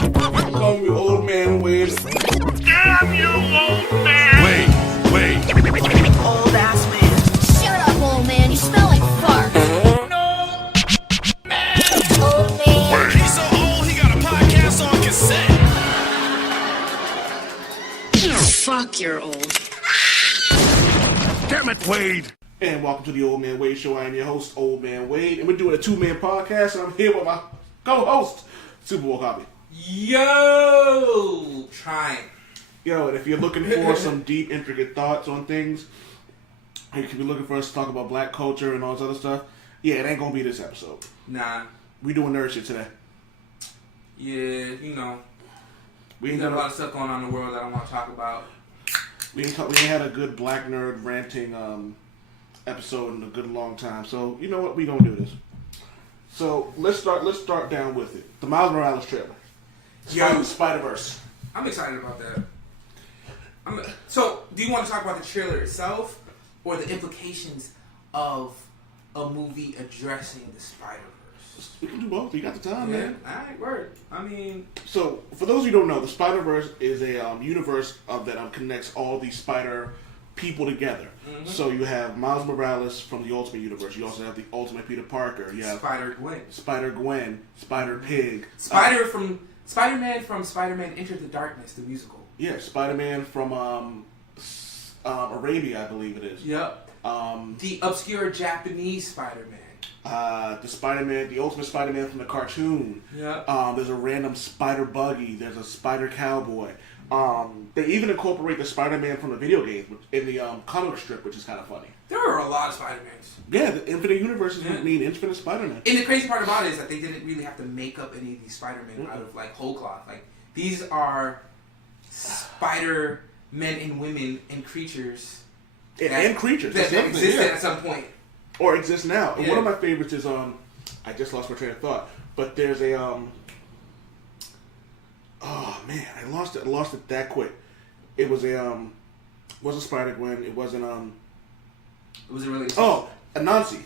Call me old man Wade. Damn you, old man! Wait. Old ass man. Shut up, old man. You smell like fart. No! Man! Old man. He's so old, he got a podcast on cassette. Fuck, you're old. Damn it, Wade. And welcome to the Old Man Wade Show. I am your host, Old Man Wade, and we're doing a two-man podcast, and I'm here with my co-host, Supa Javi. Yo! Trying. Yo, and if you're looking for some deep, intricate thoughts on things, you could be looking for us to talk about black culture and all this other stuff, yeah, it ain't gonna be this episode. Nah. We doing nerd shit today. Yeah, you know. We We ain't got a lot gonna, of stuff going on in the world that I want to talk about. we ain't had a good Black Nerd Ranting episode in a good long time, so you know what, we gonna do this. So let's start down with it. The Miles Morales trailer. Spider-Verse. I'm excited about that. So, do you want to talk about the trailer itself or the implications of a movie addressing the Spider-Verse? We can do both. You got the time, man. Alright, word. I mean... So, for those who don't know, the Spider-Verse is a universe that connects all these spider people together. Mm-hmm. So you have Miles Morales from the Ultimate Universe. You also have the Ultimate Peter Parker. You have Spider-Gwen. Spider-Gwen, Spider-Pig. Spider-Man from Spider-Man Enter the Darkness, the musical. Yeah, Spider-Man from Arabia, I believe it is. Yep. The obscure Japanese Spider-Man. The Ultimate Spider-Man from the cartoon. Yeah. There's a random Spider Buggy. There's a Spider Cowboy. They even incorporate the Spider-Man from the video games in the comic strip, which is kind of funny. There are a lot of Spider-Mans. Yeah, the Infinite Universes mean Infinite Spider-Man. And the crazy part about it is that they didn't really have to make up any of these Spider-Men out of like whole cloth. Like these are Spider-Men and women and creatures. And creatures that existed at some point. Or exist now. And Yeah. one of my favorites is I just lost my train of thought. But there's a oh man, I lost it that quick. It was wasn't Spider-Gwen, it wasn't It was a really Anansi.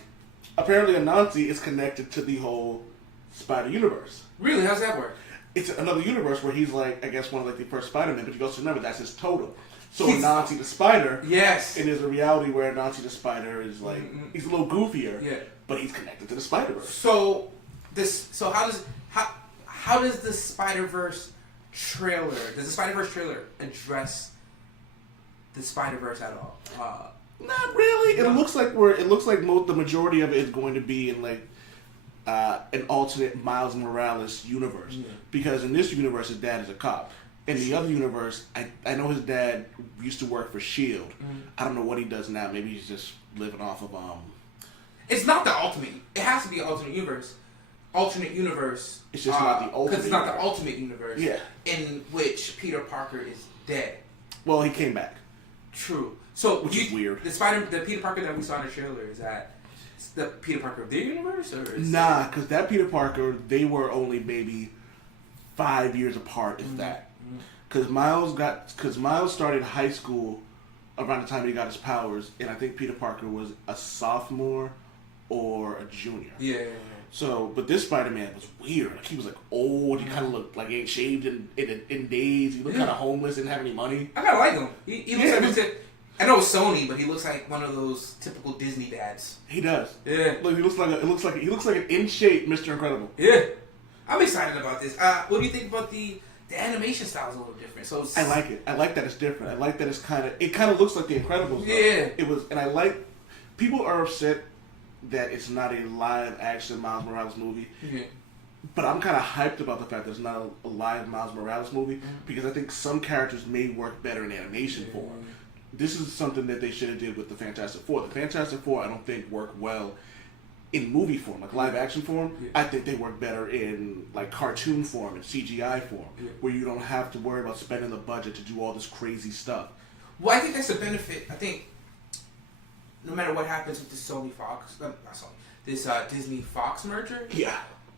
Apparently Anansi is connected to the whole Spider Universe. Really? How's that work? It's another universe where he's like, I guess, one of like the first Spider-Man, but you also remember that's his totem. So Anansi the Spider, yes, and there's a reality where Anansi the Spider is like he's a little goofier, yeah, but he's connected to the Spider-Verse. So how does the Spider-Verse trailer? Does the Spider-Verse trailer address the Spider-Verse at all? Not really. It looks like the majority of it is going to be in like an alternate Miles Morales universe, because in this universe his dad is a cop. In the other universe, I know his dad used to work for S.H.I.E.L.D. I don't know what he does now. Maybe he's just living off of It's not the ultimate. It has to be an alternate universe. Alternate universe. It's just not the ultimate. Because it's not the ultimate universe. Yeah. In which Peter Parker is dead. Well, he came back. True. So which is weird. The Peter Parker that we saw in the trailer, is that the Peter Parker of their universe, or is nah? Because that Peter Parker, they were only maybe 5 years apart, if that. Because Miles started high school around the time he got his powers, and I think Peter Parker was a sophomore or a junior. Yeah. So, but this Spider-Man was weird. Like, he was like old. He kind of looked like he ain't shaved in days. He looked kind of homeless. Didn't have any money. I kind of like him. He looks like I know it's Sony, but he looks like one of those typical Disney dads. He does. Yeah. Look, he looks like an in shape Mr. Incredible. Yeah. I'm excited about this. What do you think about the animation style is a little different? So I like it. I like that it's different. I like that it's kind of looks like the Incredibles. Yeah. It was, and I like people are upset that it's not a live action Miles Morales movie. Mm-hmm. But I'm kind of hyped about the fact that it's not a live Miles Morales movie because I think some characters may work better in animation form. This is something that they should have did with the Fantastic Four. The Fantastic Four, I don't think work well in movie form, like live action form. I think they work better in like cartoon form and CGI form, where you don't have to worry about spending the budget to do all this crazy stuff. Well, I think that's a benefit. I think no matter what happens with this Disney Fox merger,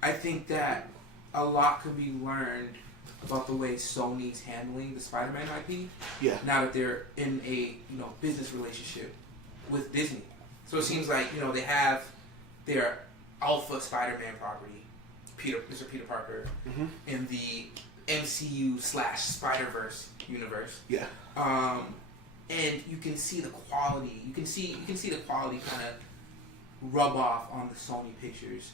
I think that a lot could be learned about the way Sony's handling the Spider-Man IP. Yeah. Now that they're in a business relationship with Disney, so it seems like they have their alpha Spider-Man property, Mr. Peter Parker, in the MCU / Spider-Verse universe. Yeah. And you can see the quality. You can see the quality kind of rub off on the Sony pictures,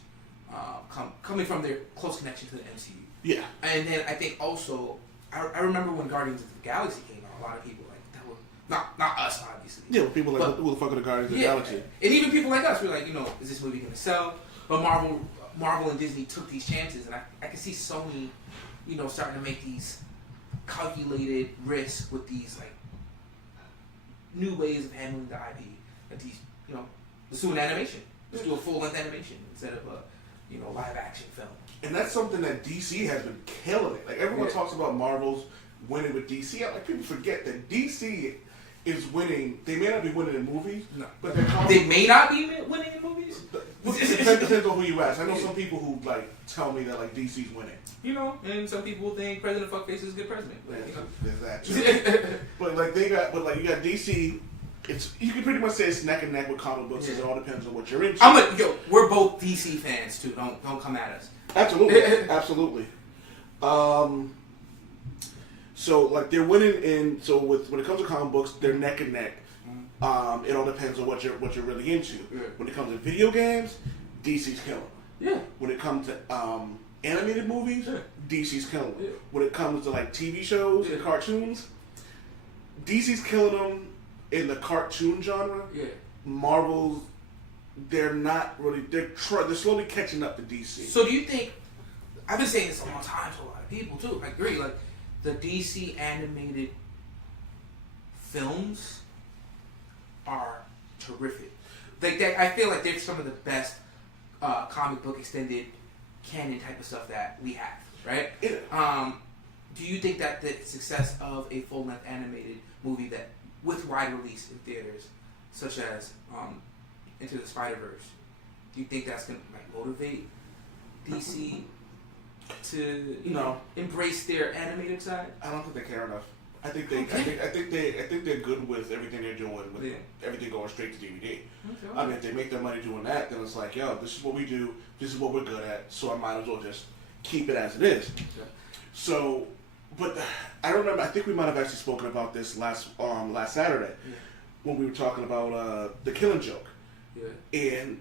coming from their close connection to the MCU. Yeah. And then I think also, I remember when Guardians of the Galaxy came out, a lot of people like that were not us obviously. Yeah, people like who the fuck are the Guardians of the Galaxy? And even people like us were like, is this movie gonna sell? But Marvel and Disney took these chances, and I can see Sony, starting to make these calculated risks with these like new ways of handling the IP. Like these, let's do an animation. Let's do a full-length animation instead of a live action film. And that's something that DC has been killing it. Like everyone talks about Marvel's winning with DC. Like people forget that DC is winning. They may not be winning in movies, but they may not be winning in movies. It depends on who you ask. I know some people who like tell me that like DC's winning. And some people think President Fuckface is a good president. There's that too. but you got DC. You can pretty much say it's neck and neck with comic books. It all depends on what you're into. We're both DC fans too. Don't come at us. Absolutely, absolutely. So like they're winning in. So when it comes to comic books, they're neck and neck. It all depends on what you're really into. Yeah. When it comes to video games, DC's killing. Yeah. When it comes to animated movies, DC's killing. Yeah. When it comes to like TV shows and cartoons, DC's killing them in the cartoon genre. Yeah. Marvel's, they're not really. They're slowly catching up to DC. So do you think? I've been saying this a long time to a lot of people too. I agree. Like the DC animated films are terrific. I feel like they're some of the best comic book extended canon type of stuff that we have, right? Do you think that the success of a full length animated movie that with wide release in theaters, such as Into the Spider-Verse, do you think that's gonna motivate DC to embrace their animated side? I don't think they care enough. I think they're good with everything they're doing, with everything going straight to DVD. Okay. I mean, if they make their money doing that, then it's like, yo, this is what we do, this is what we're good at, so I might as well just keep it as it is. Okay. So, but I remember, I think we might have actually spoken about this last Saturday when we were talking about The Killing Joke. Yeah. And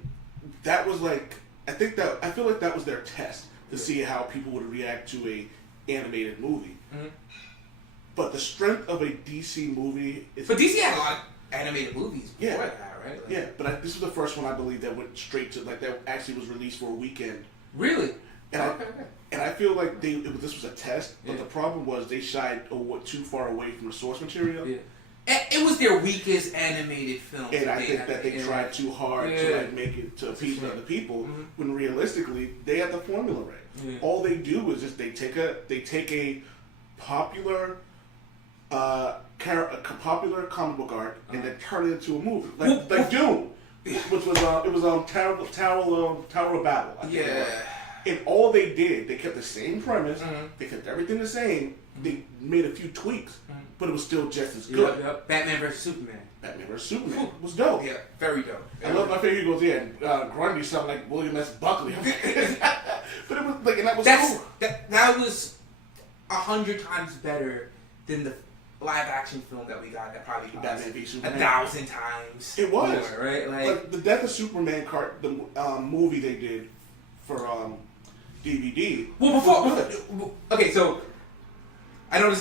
that was like, I feel like that was their test to see how people would react to a animated movie. Mm-hmm. But the strength of a DC movie is... But DC had a lot of animated movies before that, right? But this was the first one I believe that went straight to, that actually was released for a weekend. Really? And I feel like this was a test, but the problem was they shied too far away from the source material. Yeah. It was their weakest animated film. And I think that they tried too hard to make it to appease other people, when realistically, they had the formula right. Yeah. All they do is just they take a popular... a popular comic book arc and then turn it into a movie, like Doom, which was Tower of Babel. I think. And all they did, they kept the same premise, they kept everything the same. They made a few tweaks, but it was still just as good. Yep. Batman vs Superman. Batman vs Superman was dope. Yeah, very dope. I love my favorite. He goes, Grundy sounded like William S. Buckley, but it was like, and that was cool. That was 100 times better than the live action film that we got that probably Batman v Superman 1,000 times. It was more, right? Like the Death of Superman movie they did for DVD. Well, okay, so I know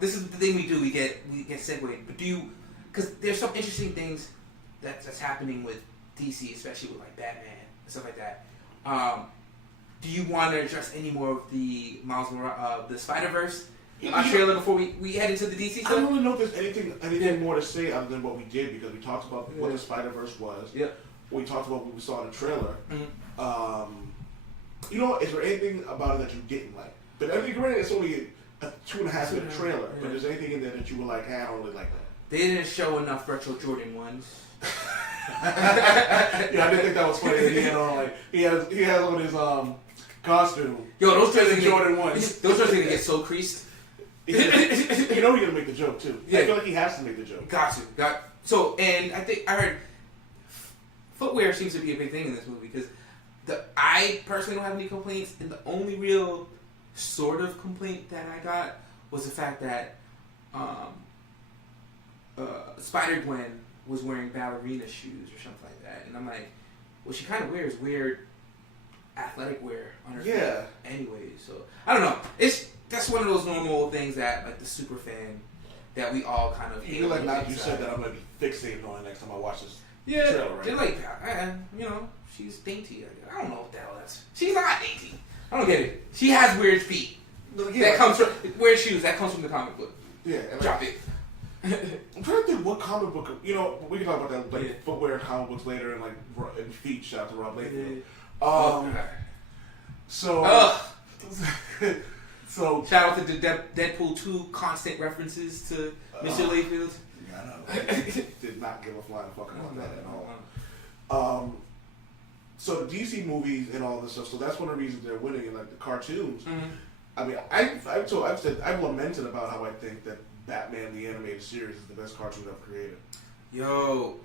this is the thing we do. We get segued, but because there's some interesting things that's happening with DC, especially with like Batman and stuff like that. Do you want to address any more of the the Spider-Verse trailer before we head into the DC stuff? I don't really know if there's anything more to say other than what we did, because we talked about what the Spider-Verse was. Yeah. We talked about what we saw in the trailer. Mm-hmm. Is there anything about it that you didn't like? But I mean, granted, it's only a 2.5 minute trailer. Yeah. But is there anything in there that you were like, hey, I don't really like that? They didn't show enough retro Jordan 1s. I didn't think that was funny. He had on he has on his costume. Yo, those dresses Jordan 1s. Those dresses get so creased. He's gonna make the joke too. Yeah. I feel like he has to make the joke. Got to. So, and I think I heard footwear seems to be a big thing in this movie, because I personally don't have any complaints, and the only real sort of complaint that I got was the fact that Spider-Gwen was wearing ballerina shoes or something like that. And I'm like, well, she kind of wears weird athletic wear on her feet anyway. So, I don't know. That's one of those normal things that, like, the super fan that we all kind of hate. Like, now you said that, I'm going to be fixated on it next time I watch this trailer, right? They're like, you know, she's dainty. I don't know what the hell that's... She's not dainty. I don't get it. She has weird feet. That comes from... Weird shoes. That comes from the comic book. Yeah. Drop it. I'm trying to think what comic book... You know, we can talk about that, like, footwear and comic books later, and, like, and feet. Shout out to Rob Layfield. So shout out to the Deadpool 2 constant references to Mr. Layfield. Yeah, I know. Did not give a flying fuck about that at all. So the DC movies and all this stuff. So that's one of the reasons they're winning. And like the cartoons. Mm-hmm. I mean, I've lamented about how I think that Batman the animated series is the best cartoon I've created. Yo,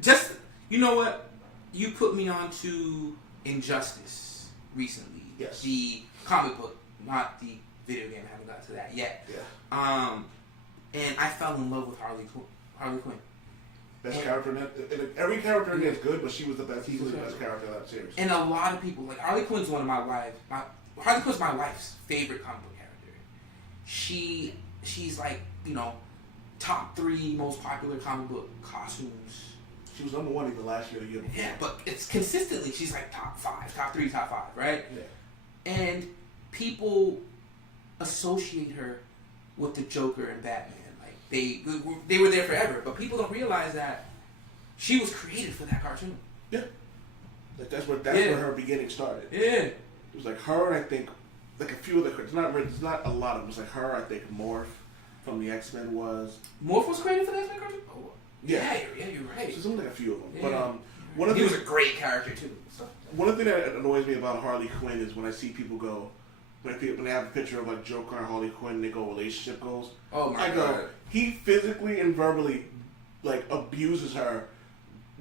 just you know what? You put me on to Injustice recently. Yes. The comic book, not the video game. I haven't got to that yet. Yeah. And I fell in love with Harley Quinn. Best character in that. Every character in there is good, but she was the best. He's the best character in that series. And a lot of people like Harley Quinn's one of Harley Quinn's my wife's favorite comic book character. She's like, you know, top 3 most popular comic book costumes. She was number 1 even last year, the year before. Yeah, but it's consistently she's like top 5, top 3, top 5, right? Yeah. And people associate her with the Joker and Batman. Like they were there forever, but people don't realize that she was created for that cartoon. Yeah. Like that's where her beginning started. Yeah. It was like her and I think like a few of the it's not a lot of them. It was like her, I think Morph from the X-Men was. Morph was created for that X-Men cartoon? Oh, yeah, you're right. So there's only like a few of them. Yeah. But he was a great character too. So. One of the things that annoys me about Harley Quinn is when I see people go when they have a picture of like Joker and Harley Quinn, they go relationship goals. Oh my god! He physically and verbally like abuses her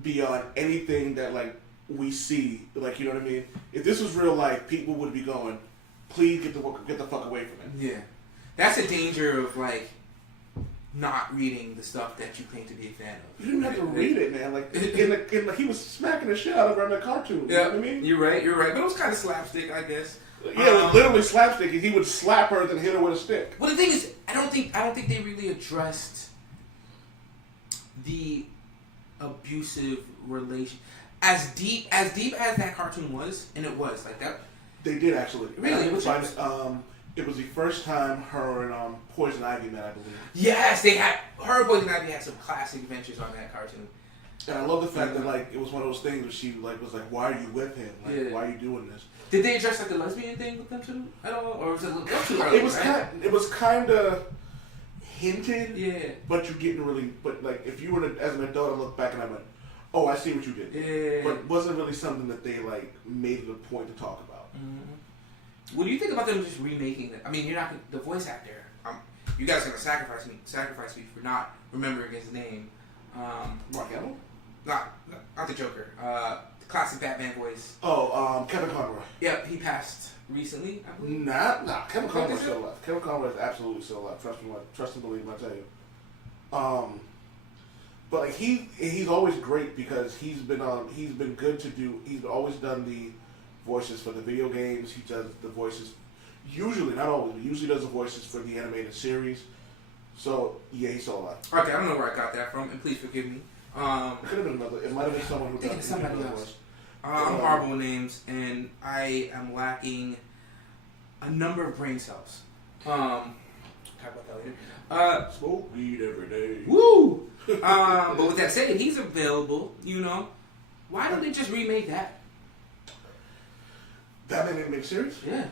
beyond anything that like we see. Like, you know what I mean? If this was real life, people would be going, "Please get the fuck away from him." Yeah, that's a danger of like not reading the stuff that you claim to be a fan of. You didn't have to read it, man. Like he was smacking the shit out of her in the cartoon. You know what I mean? You're right. But it was kind of slapstick, I guess. Yeah, it was literally slapstick. He would slap her and hit her with a stick. Well, the thing is, I don't think they really addressed the abusive relation as deep as that cartoon was, and it was like that. They did actually. Really? It was the first time her and Poison Ivy met, I believe. Yes, they had her and Poison Ivy had some classic adventures on that cartoon. And I love the fact that like it was one of those things where she like was like, "Why are you with him? Like, why are you doing this?" Did they address like the lesbian thing with them too at all, or was it a little too early? It was kind of hinted. Yeah. But you getting really, but like if you were as an adult, I look back and I went, "Oh, I see what you did." Yeah. But it wasn't really something that they like made it a point to talk about. Mm-hmm. What do you think about them just remaking it? I mean, you're not the voice actor. You guys are gonna sacrifice me for not remembering his name. Mark Hamill? Not the Joker. The classic Batman voice. Oh, Kevin Conroy. Yep, he passed recently, I believe. Nah. Kevin Conroy's still alive. Kevin Conroy is absolutely still alive. Trust and believe, I tell you. But like he's always great because he's been good to do. He's always done the voices for the video games. He does the voices. Usually, not always, but usually does the voices for the animated series. So yeah, he's still alive. Okay, I don't know where I got that from, and please forgive me. It could have been another. It might have been someone who I think got it's somebody another else. voice. I'm horrible with names, and I am lacking a number of brain cells. Talk about that later. Smoke weed every day. Woo! But with that said, he's available. You know, why don't they just remake that? Batman animated series? Yeah.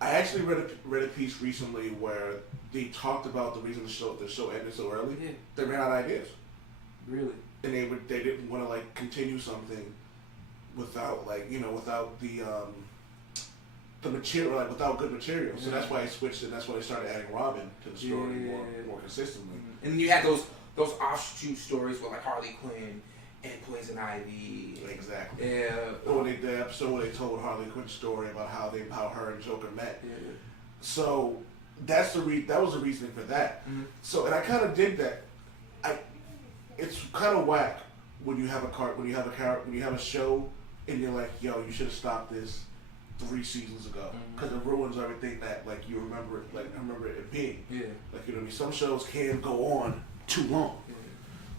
I actually read a piece recently where they talked about the reason the show ended so early. Yeah. They ran out of ideas. Really? And they didn't want to like continue something without without the material, like without good material. So that's why I switched, and that's why they started adding Robin to the story more consistently. And then you had those offshoot stories with like Harley Quinn and Poison Ivy. Exactly. Yeah. Or the episode where they told Harley Quinn's story about how her and Joker met. Yeah. So that was the reasoning for that. Mm-hmm. So, and I kind of dig that. It's kind of whack when you have a show, and you're like, yo, you should have stopped this 3 seasons ago, because it ruins everything that like you remember it. Like I remember it being. Yeah. Like you know, some shows can go on too long. Yeah.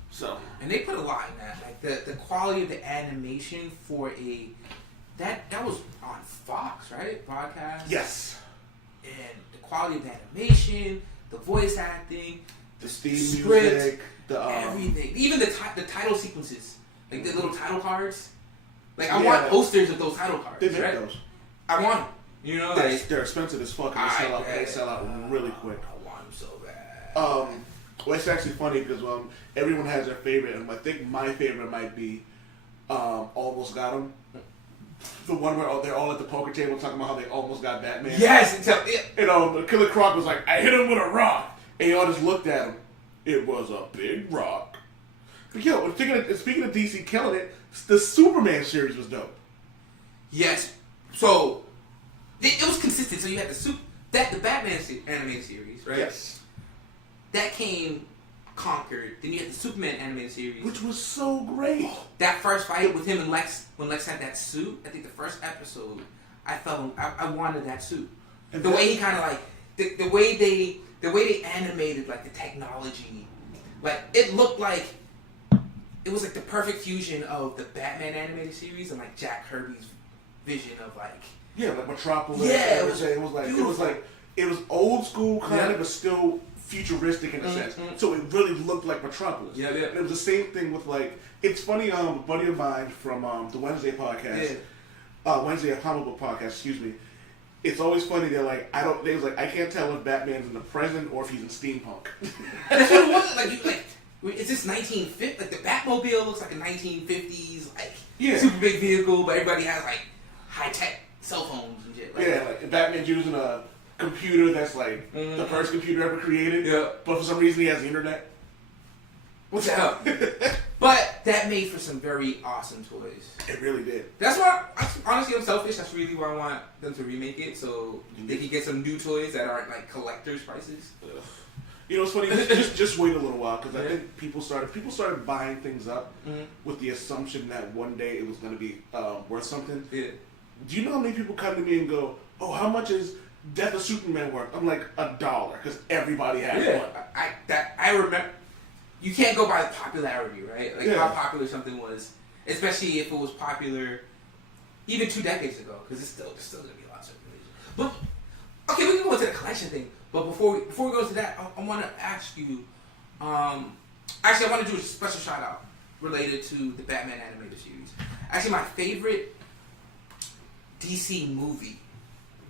So. And they put a lot in that. Like the quality of the animation for that was on Fox, right? Broadcast. Yes. And the quality of the animation, the voice acting, The theme script, music, everything, even the title sequences, like the little title cards. Like I Yeah. want posters of those title cards. They make right? those. I want them. You know, like They're expensive as fuck, and they sell out really quick. I want them so bad. Well, it's actually funny because everyone has their favorite, and I think my favorite might be Almost Got Him. The one where they're all at the poker table talking about how they almost got Batman. Yes, You know, Killer Croc was like, I hit him with a rock. And y'all just looked at him. It was a big rock. But yo, speaking of DC killing it, the Superman series was dope. yes. So it was consistent. So you had the Batman animated series, right? Yes. That came conquered. Then you had the Superman animated series, Which was so great. that first fight with him and Lex, when Lex had that suit. I think the first episode, I wanted that suit. And The way he kind of like the way they animated like the technology, like it looked like it was like the perfect fusion of the Batman animated series and like Jack Kirby's vision of like Yeah, like Metropolis. Yeah, it was old school kind Yeah. of, but still futuristic in a sense. So it really looked like Metropolis. Yeah. And it was the same thing with like, it's funny. A buddy of mine from the Wednesday podcast, Wednesday comic book podcast. Excuse me. It's always funny. They're like, They was like, I can't tell if Batman's in the present or if he's in steampunk. That's what it was. Like is this 1950? Like the Batmobile looks like a 1950s like super big vehicle, but everybody has like high tech cell phones and shit. Like, Yeah, like Batman's using a computer that's like the first computer ever created. Yeah. But for some reason he has the internet. What's the hell? But that made for some very awesome toys. It really did. That's why, honestly, I'm selfish. That's really why I want them to remake it, so they can get some new toys that aren't like collector's prices. Ugh. You know, it's funny. Just wait a little while, because I think people started buying things up with the assumption that one day it was going to be worth something. Yeah. Do you know how many people come to me and go, "Oh, how much is Death of Superman worth?" I'm like, $1, because everybody has one. I remember. You can't go by the popularity, right? Like how popular something was, especially if it was popular even 2 decades ago, because there's still gonna be a lot of circulation. But okay, we can go into the collection thing. But before we go into that, I want to ask you. Actually, I want to do a special shout out related to the Batman animated series. Actually, my favorite DC movie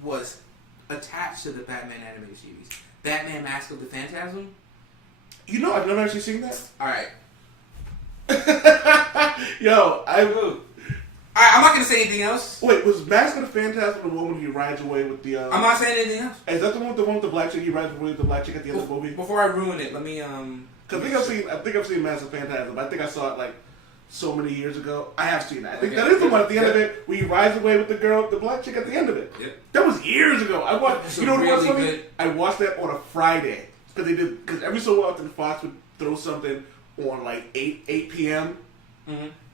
was attached to the Batman animated series. Batman: Mask of the Phantasm. You know, I've never actually seen that. All right. Yo, I'm not gonna say anything else. Wait, was Mask of the Phantasm the one when he rides away with the? I'm not saying anything else. Is that the one with the black chick? He rides away with the black chick at the end of the movie. Before I ruin it, let me Because I think I've seen Mask of the Phantasm. But I think I saw it like so many years ago. I have seen that. I think that is the one at the end of it where he rides away with the black chick at the end of it. Yep. That was years ago. I watched. You know what was funny? Good. I watched that on a Friday because every so often Fox would throw something on like 8 p.m.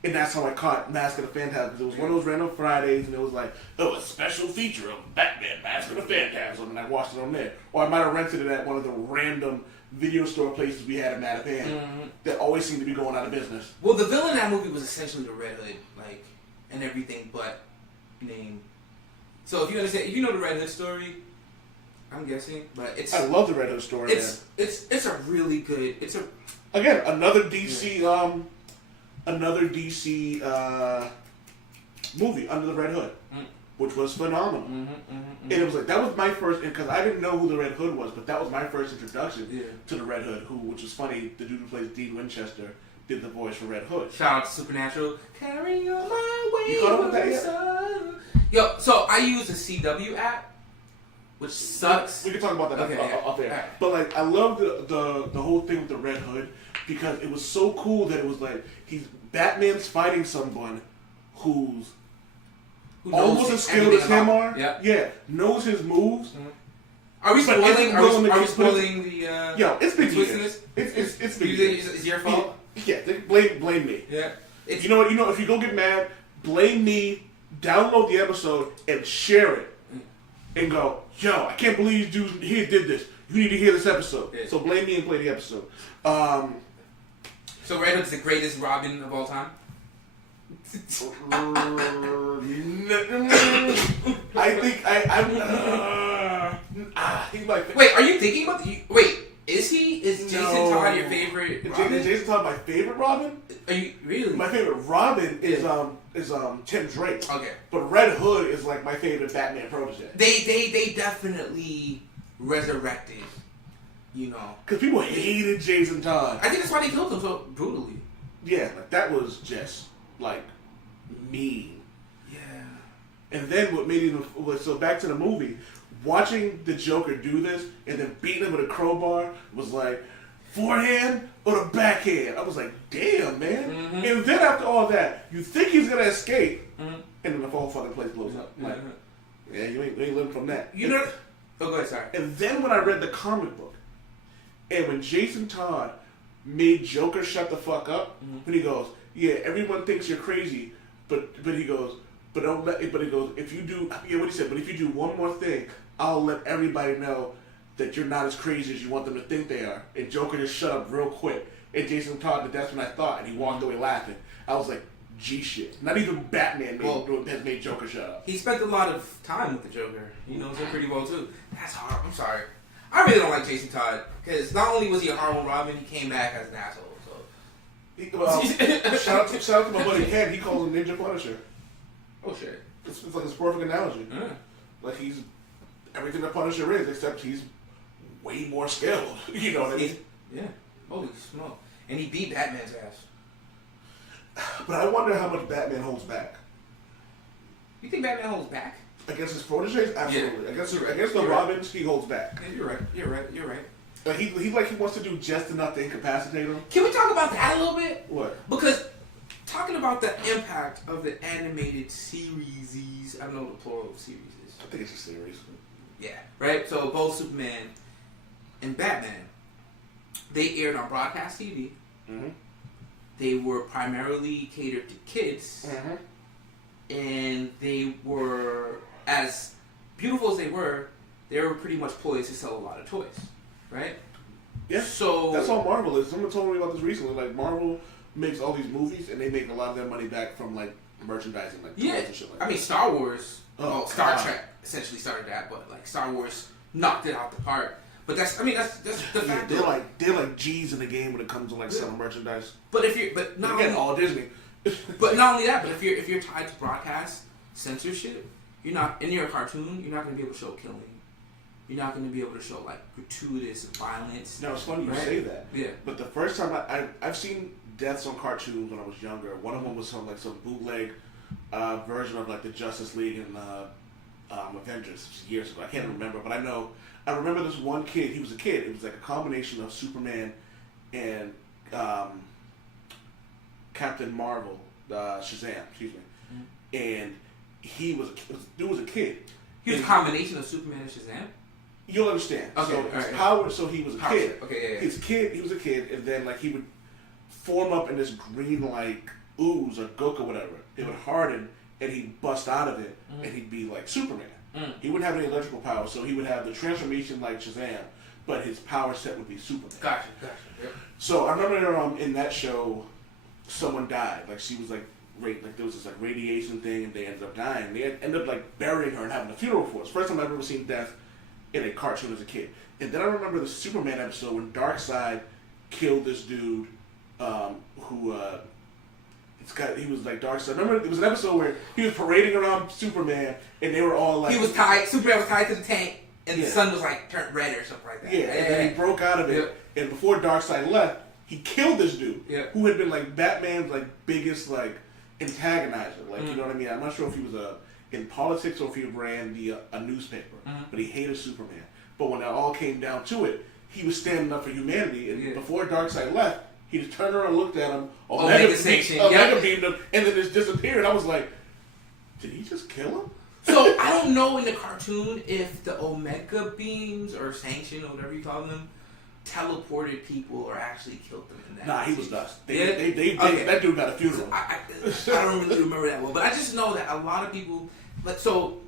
And that's how I caught Mask of the Phantasm. Because it was one of those random Fridays, and it was like, oh, a special feature of Batman Mask of the Phantasm, and I watched it on there. Or I might have rented it at one of the random video store places we had in Mattapan that always seemed to be going out of business. Well, the villain in that movie was essentially the Red Hood, like, and everything but name. So if you understand, if you know the Red Hood story, I'm guessing, but it's. I love the Red Hood story. It's a really good. Again, another DC movie, Under the Red Hood, which was phenomenal. And it was like, that was my first, because I didn't know who the Red Hood was, but that was my first introduction to the Red Hood, which was funny, the dude who plays Dean Winchester did the voice for Red Hood. Shout out to Supernatural. Carry on my way. You caught up with that yet? Yo, so I use the CW app, which sucks. We can talk about that up there. Right. But like, I love the whole thing with the Red Hood, because it was so cool that it was like, Batman's fighting someone who's almost as skilled as him are. Yep. Yeah, knows his moves, Are we But spoiling? isn't Are willing we, to are we keep- spoiling the? Yo, it's been twist in years. this? It's You been think years. it's your fault? Yeah, blame me. Yeah. You know what? If you go get mad, blame me. Download the episode and share it, and go, yo, I can't believe you did this. You need to hear this episode. Yeah. So blame me and play the episode. So Red Hood's the greatest Robin of all time. I think he's my favorite. Wait, are you thinking about the? Wait, is he? Is Jason No. Todd your favorite Is Robin? Jason Todd my favorite Robin? Are you really? My favorite Robin is Tim Drake. Okay. But Red Hood is like my favorite Batman protege. They definitely resurrected. You know. Because people hated Jason Todd. I think that's why they killed him so brutally. Yeah, like that was just like mean. Yeah. And then what made it so back to the movie, watching the Joker do this and then beating him with a crowbar was like forehand or the backhand. I was like, damn, man. Mm-hmm. And then after all that, you think he's gonna escape, and then the whole fucking place blows up. Like, yeah, you ain't living from that. You know. Oh, go ahead. Sorry. And then when I read the comic book, and when Jason Todd made Joker shut the fuck up, when he goes, yeah, everyone thinks you're crazy, but he goes, but he goes, if you do, yeah, what he said, but if you do one more thing, I'll let everybody know that you're not as crazy as you want them to think they are. And Joker just shut up real quick. And Jason Todd, that's when I thought, and he walked away laughing. I was like, G shit. Not even Batman has made Joker shut up. He spent a lot of time with the Joker. He knows him pretty well too. That's hard. I'm sorry. I really don't like Jason Todd because not only was he a horrible Robin, he came back as an asshole. So Shout out to my buddy Ken. He calls him Ninja Punisher. oh shit. It's like a perfect analogy. Yeah. Like he's everything the Punisher is, except he's way more skilled. You know what I mean? Yeah. Holy smoke! And he beat Batman's ass. But I wonder how much Batman holds back. You think Batman holds back? Against his proteges? Absolutely. Yeah. Against You're right. the You're right. Robins, he holds back. Yeah, you're right. Like he wants to do just enough to incapacitate him. Can we talk about that a little bit? What? Because talking about the impact of the animated series, I don't know what the plural of series is. I think it's a series. Yeah, right? So both Superman and Batman, they aired on broadcast TV. Mm-hmm. They were primarily catered to kids. Mm-hmm. And they were, as beautiful as they were pretty much poised to sell a lot of toys. Right? Yeah. So that's all Marvel is. Someone told me about this recently. Like Marvel makes all these movies and they make a lot of their money back from like merchandising, like toys and shit like that. I mean Star Wars, Star God. Trek essentially started that, but like Star Wars knocked it out the park. But that's the fact. They're like G's in the game when it comes to like selling merchandise. But not Again, only, all Disney. but not only that, but if you're tied to broadcast censorship, you're a cartoon, you're not going to be able to show killing. You're not going to be able to show like gratuitous violence. No, it's funny you right? say that. Yeah. But the first time I've seen deaths on cartoons when I was younger. One of them was some bootleg version of like the Justice League and Avengers years ago. I can't remember, but I remember this one kid. He was a kid. It was like a combination of Superman and Captain Marvel, Shazam. Excuse me. And he was a kid. He was a combination of Superman and Shazam. You'll understand. Okay, So his power. So he was a kid. Okay, yeah. He was a kid, and then like he would form up in this green like ooze or gook or whatever. It would harden, and he'd bust out of it, and he'd be like Superman. He wouldn't have any electrical power, so he would have the transformation like Shazam, but his power set would be Superman. Gotcha. Yep. So I remember in that show, someone died. Like she was like there was this like radiation thing, and they ended up dying. They ended up like burying her and having a funeral for us. First time I've ever seen death in a cartoon as a kid. And then I remember the Superman episode when Darkseid killed this dude who he was like Darkseid. Remember it was an episode where he was parading around Superman and they were all like Superman was tied to the tank and the sun was like turned red or something like that. Yeah, and then he broke out of it. Yep. And before Darkseid left, he killed this dude Yep. who had been like Batman's like biggest like antagonizer. Like you know what I mean? I'm not sure if he was in politics or if he ran a newspaper, but he hated Superman. But when it all came down to it, he was standing up for humanity. And before Darkseid left, he just turned around and looked at him, Omega beamed him, and then just disappeared. I was like, did he just kill him? So I don't know in the cartoon if the Omega beams or Sanction or whatever you call them teleported people or actually killed them in that. Nah, he was dust. Okay. That dude got a funeral. I don't really remember that well, but I just know that a lot of people. But so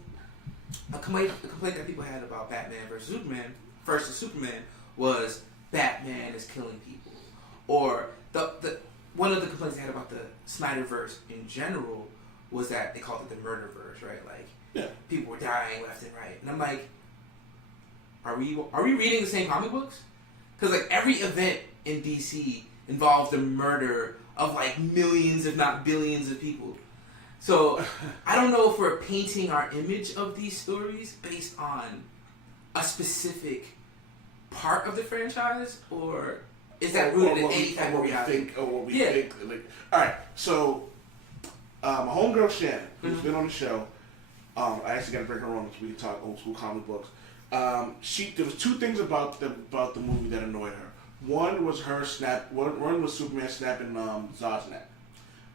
a complaint that people had about Batman versus Superman was Batman is killing people, or the one of the complaints they had about the Snyderverse in general was that they called it the murderverse, right? Like people were dying left and right, and I'm like, are we reading the same comic books? Because like every event in DC involves the murder of like millions, if not billions, of people. So I don't know if we're painting our image of these stories based on a specific part of the franchise, or is that rooted in any type of reality? What we think. Like, all right, so my homegirl Shannon, who's been on the show, I actually got to bring her on so we can talk old school comic books. There was two things about the movie that annoyed her. One was one was Superman snapping Zod's neck.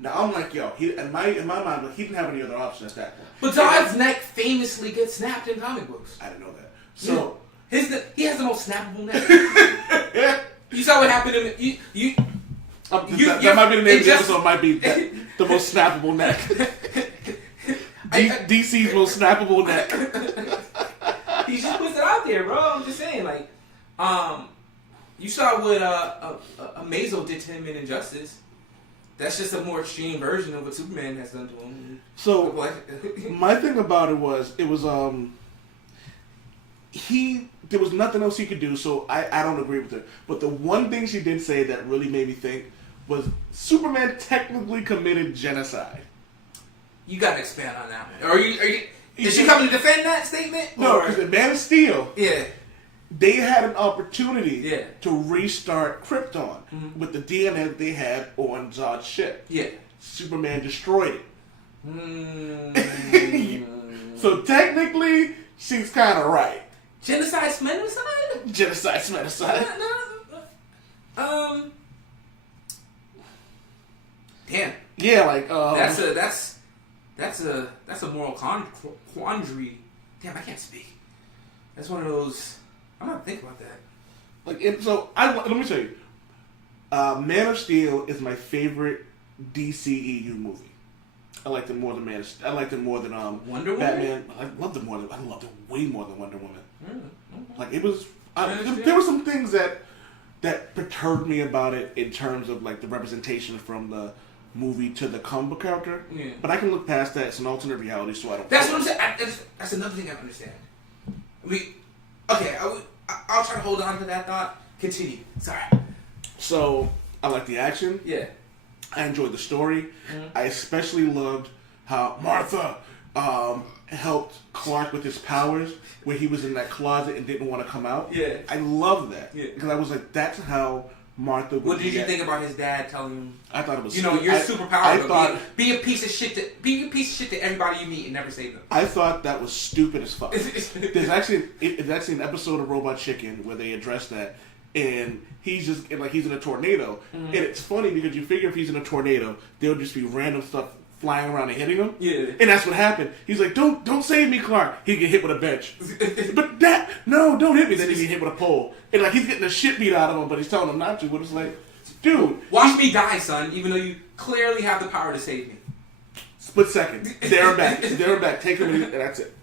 Now I'm like, yo, in my mind, he didn't have any other option at that point. But Zod's neck famously gets snapped in comic books. I didn't know that. So he has the most snappable neck. You saw what happened to him. That might be the name of the episode. Might be the most snappable neck. DC's most snappable neck. He just puts it out there, bro. I'm just saying, like, you saw what Amazo did to him in Injustice. That's just a more extreme version of what Superman has done to him. So my thing about it was there was nothing else he could do, so I don't agree with it. But the one thing she did say that really made me think was Superman technically committed genocide. You gotta expand on that one. Is she coming to defend that statement? No, because in Man of Steel, yeah, they had an opportunity to restart Krypton with the DNA that they had on Zod's ship. Yeah, Superman destroyed it. So technically, she's kind of right. Genocide, smenocide? Genocide, smenocide. Damn. Yeah, like that's a moral quandary. Damn, I can't speak. That's one of those. I'm not thinking about that. Let me tell you, Man of Steel is my favorite DCEU movie. I liked it more than I liked it more than Wonder Woman. Batman. I loved it way more than Wonder Woman. Like it was. There were some things that perturbed me about it in terms of like the representation from the movie to the comic book character. Yeah. But I can look past that. It's an alternate reality, so I don't. That's what I'm saying. That's another thing I don't understand. I'll try to hold on to that thought. Continue. Sorry. So I like the action. Yeah. I enjoyed the story. Mm-hmm. I especially loved how Martha helped Clark with his powers, where he was in that closet and didn't want to come out. Yeah. I loved that. Yeah. Because I was like, that's how Martha would. What did you think about his dad telling him? I thought it was. Your superpower. Be a piece of shit. Be a piece of shit to everybody you meet and never save them. I thought that was stupid as fuck. There's actually an episode of Robot Chicken where they address that, and he's just he's in a tornado, and it's funny because you figure if he's in a tornado, there'll just be random stuff flying around and hitting him. Yeah. And that's what happened. He's like, don't save me, Clark. He get hit with a bench. But don't hit me. Then he get hit with a pole. And he's getting the shit beat out of him, but he's telling him not to. But it's like, dude. Watch me die, son, even though you clearly have the power to save me. Split second. There and back. Take him and that's it.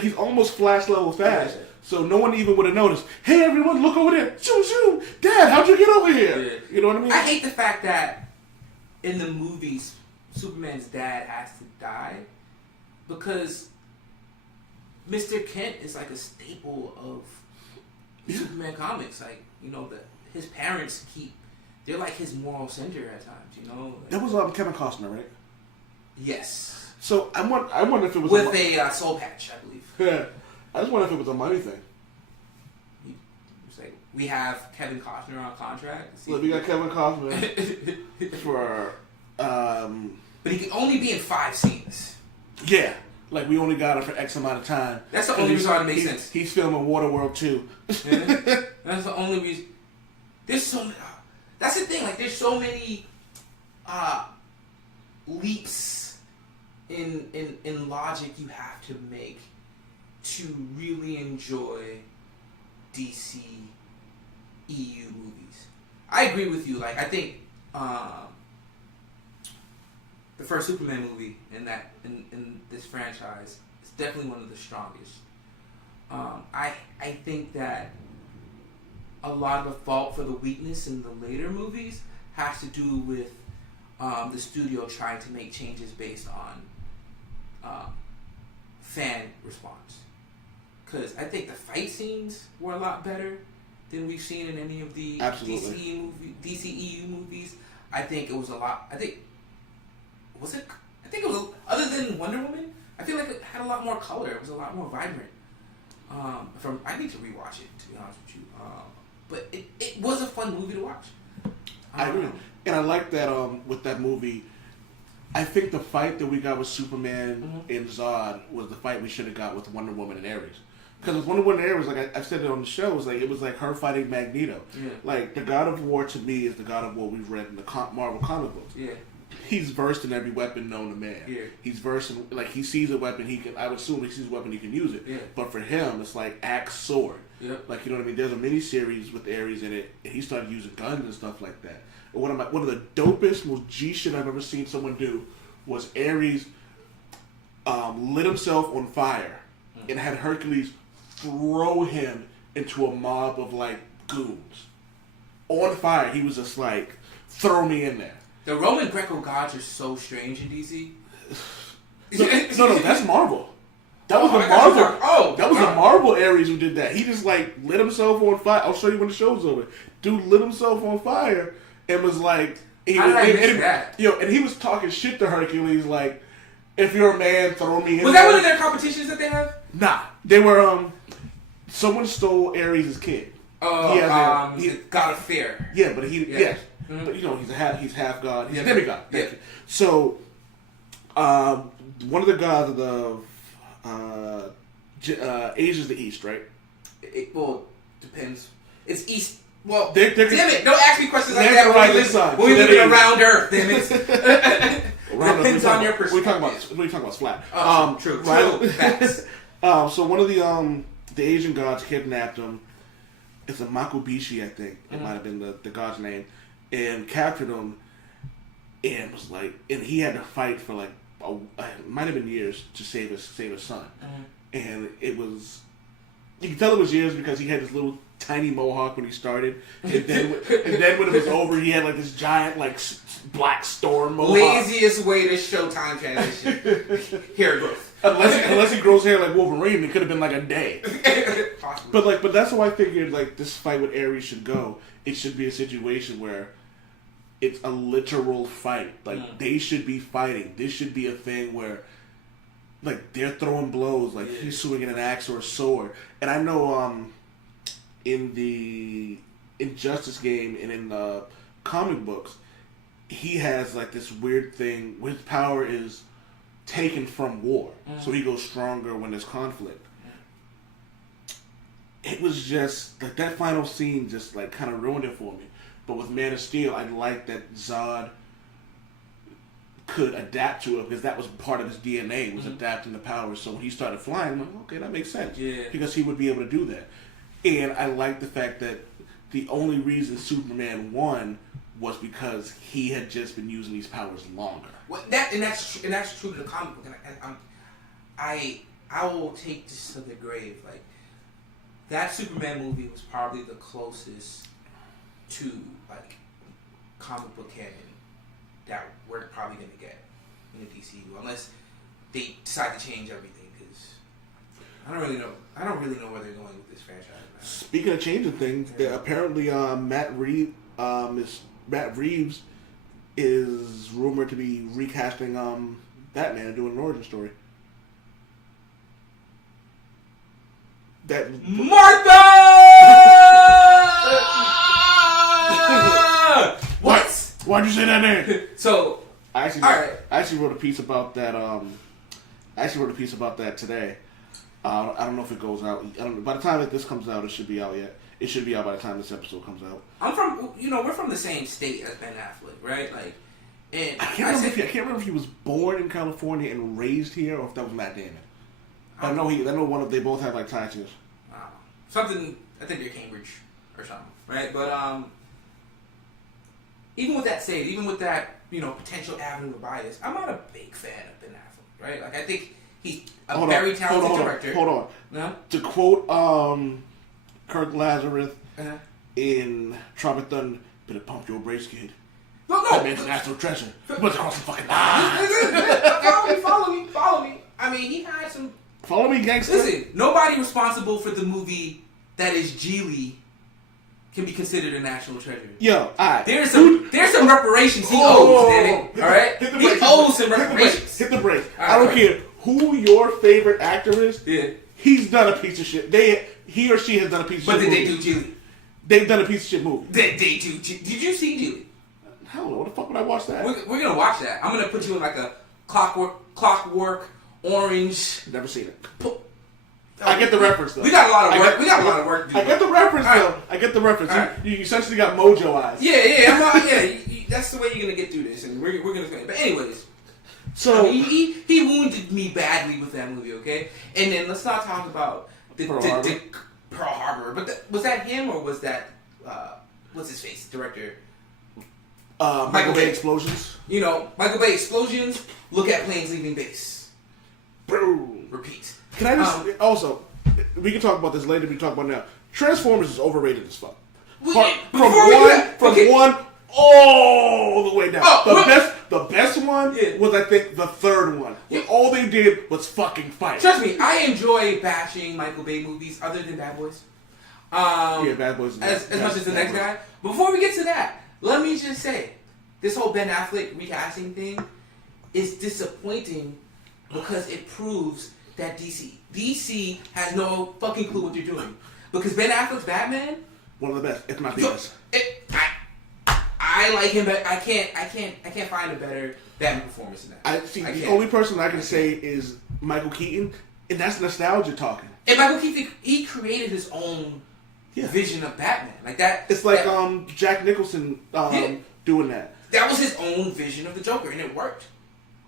He's almost flash level fast. Yeah. So no one even would have noticed. Hey everyone, look over there. Shoo. Dad, how'd you get over here? Yeah. You know what I mean? I hate the fact that in the movies Superman's dad has to die because Mr. Kent is like a staple of Superman comics. Like, his parents they're like his moral center at times, That was Kevin Costner, right? Yes. So I wonder if it was with a soul patch, I believe. Yeah. I just wonder if it was a money thing. We have Kevin Costner on contract. Look, we got Kevin Costner for but he can only be in 5 scenes. Yeah. We only got him for X amount of time. That's the only reason it makes sense. He's filming Waterworld 2. Yeah. That's the only reason. There's so many. That's the thing. There's so many leaps in logic you have to make to really enjoy DC EU movies. I agree with you. Like I think the first Superman movie in this franchise is definitely one of the strongest. I think that a lot of the fault for the weakness in the later movies has to do with the studio trying to make changes based on fan response. Because I think the fight scenes were a lot better than we've seen in any of the DCEU movies. I think it was a lot. I think it was other than Wonder Woman. I feel like it had a lot more color. It was a lot more vibrant. I need to rewatch it, to be honest with you. But it was a fun movie to watch. I agree, and I like that. With that movie, I think the fight that we got with Superman and Zod was the fight we should have got with Wonder Woman and Ares. Because with Wonder Woman and Ares, like I've said it on the show, it was like her fighting Magneto. Yeah. Like the God of War to me is the God of War we've read in the Marvel comic books. Yeah. He's versed in every weapon known to man. Yeah. He's versed in, like, he sees a weapon, I would assume he sees a weapon, he can use it. Yeah. But for him, it's like axe, sword. Yep. Like, you know what I mean? There's a miniseries with Ares in it, and he started using guns and stuff like that. And one of the dopest, most G shit I've ever seen someone do was Ares lit himself on fire and had Hercules throw him into a mob of, like, goons. On fire, he was just like, throw me in there. The Roman Greco gods are so strange in DC. No, that's Marvel. That was Marvel. That was the Marvel Ares who did that. He just like lit himself on fire. I'll show you when the show's over. Dude lit himself on fire and was like, and he was talking shit to Hercules like, if you're a man, throw me in. Was that one of their competitions that they have? Nah, they were. Someone stole Ares' kid. Oh, he's God of Fear. Yeah, but yes. Mm-hmm. But he's half god. He's a demigod. Thank you. So, one of the gods of the Asia's the East, right? Well, depends. It's East. Well, damn it! Don't ask me questions like that. When we live around Earth, damn it. Depends on your perspective. What are you talking about? It's flat. True. Facts. So one of the Asian gods kidnapped him. It's a Makubishi, I think. It might have been the god's name. And captured him, and was like, and he had to fight for like, it might have been years to save his son. And it was, you can tell it was years because he had this little tiny mohawk when he started, and then when it was over, he had like this giant like black storm mohawk. Laziest way to show time transition. Hair growth. Unless he grows hair like Wolverine, it could have been like a day. Possibly. But that's how I figured like this fight with Ares should go. It should be a situation where it's a literal fight. Like they should be fighting. This should be a thing where like they're throwing blows. Like he's swinging an axe or a sword. And I know in the Injustice game and in the comic books, he has like this weird thing. His power is taken from war, so he goes stronger when there's conflict. It was just like that final scene just like kind of ruined it for me. But with Man of Steel, I like that Zod could adapt to it because that was part of his DNA, was adapting the powers. So when he started flying, I'm like, okay, that makes sense. Yeah. Because he would be able to do that. And I like the fact that the only reason Superman won was because he had just been using these powers longer. Well, that's true to the comic book. And I will take this to the grave. Like that Superman movie was probably the closest to like comic book canon that we're probably gonna get in the DCU, unless they decide to change everything. Because I don't really know where they're going with this franchise. Man. Speaking of changing things, apparently Matt Reeves is rumored to be recasting Batman and doing an origin story. Martha! What? Why'd you say that name? So I actually wrote a piece about that. Today. I don't know if it goes out. By the time that this comes out, it should be out yet. It should be out by the time this episode comes out. We're from the same state as Ben Affleck, right? Like, And I can't remember if he was born in California and raised here, or if that was Matt Damon. I know they both have like ties here. Something. I think they're Cambridge or something, right? But even with that said, even with that potential avenue of bias, I'm not a big fan of Ben Affleck, right? Like I think he's a very talented director. Hold on. No? To quote Kirk Lazarus Uh-huh. in Tropic Thunder, better pump your brakes, kid. No. That man's a national treasure. You must cross the fucking line. Follow me. I mean, he had some. Follow me, gangster. Listen, nobody responsible for the movie that is Geely can be considered a national treasure. Yo, alright. There's some reparations he owes, damn it. Alright? He owes some reparations. Hit the brakes. Right, I don't care who your favorite actor is. Yeah. He's done a piece of shit. He or she has done a piece of But shit did movie. they do Geely? They've done a piece of shit movie. Did they do Geely? Did you see Geely? Hell no, what the fuck would I watch that? We're gonna watch that. I'm gonna put you in like a clockwork orange. Never seen it. I get the reference though. We got a lot of work. To do. I get the reference All though. right. I get the reference. All right. You essentially got mojo eyes. Yeah. I'm not, that's the way you're gonna get through this, and we're gonna. But anyways, So he wounded me badly with that movie. Okay, and then let's not talk about the Pearl Harbor. But was that him or was that what's his face director? Michael Bay explosions. Michael Bay explosions. Look at planes leaving base. Boom. Repeat. Can I just also? We can talk about this later. We can talk about it now. Transformers is overrated as fuck. From one all the way down. The best one was I think the third one. Where all they did was fucking fight. Trust me, I enjoy bashing Michael Bay movies other than Bad Boys. Bad Boys. As much as the next guy. Before we get to that, let me just say, this whole Ben Affleck recasting thing is disappointing because it proves that DC has no fucking clue what they're doing. Because Ben Affleck's Batman, one of the best, if not the best. I like him, but I can't find a better Batman performance than that. The only person I can say is Michael Keaton, and that's nostalgia talking. And Michael Keaton, he created his own vision of Batman, like that. It's like Jack Nicholson doing that. That was his own vision of the Joker, and it worked.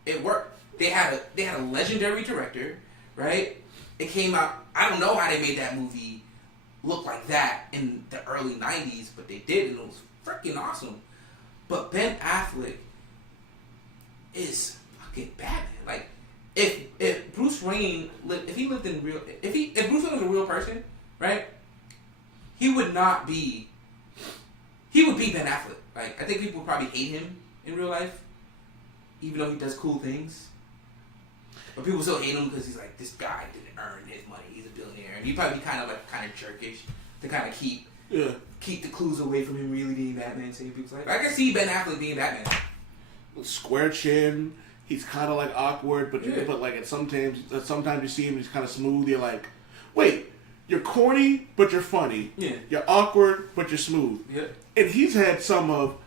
They had a legendary director, right? It came out. I don't know how they made that movie look like that in the early '90s, but they did, and it was freaking awesome. But Ben Affleck is fucking Batman. Like, if Bruce Wayne lived, if Bruce Wayne was a real person, right? He would be Ben Affleck. Like, I think people would probably hate him in real life, even though he does cool things. But people still hate him because he's like, this guy didn't earn his money. He's a billionaire. And he'd probably be kind of jerkish to kind of keep the clues away from him really being Batman. Saying people's like, I can see Ben Affleck being Batman. Square chin. He's kind of like awkward, but like sometimes you see him, he's kind of smooth. You're like, wait, you're corny, but you're funny. Yeah. You're awkward, but you're smooth. Yeah. And he's had some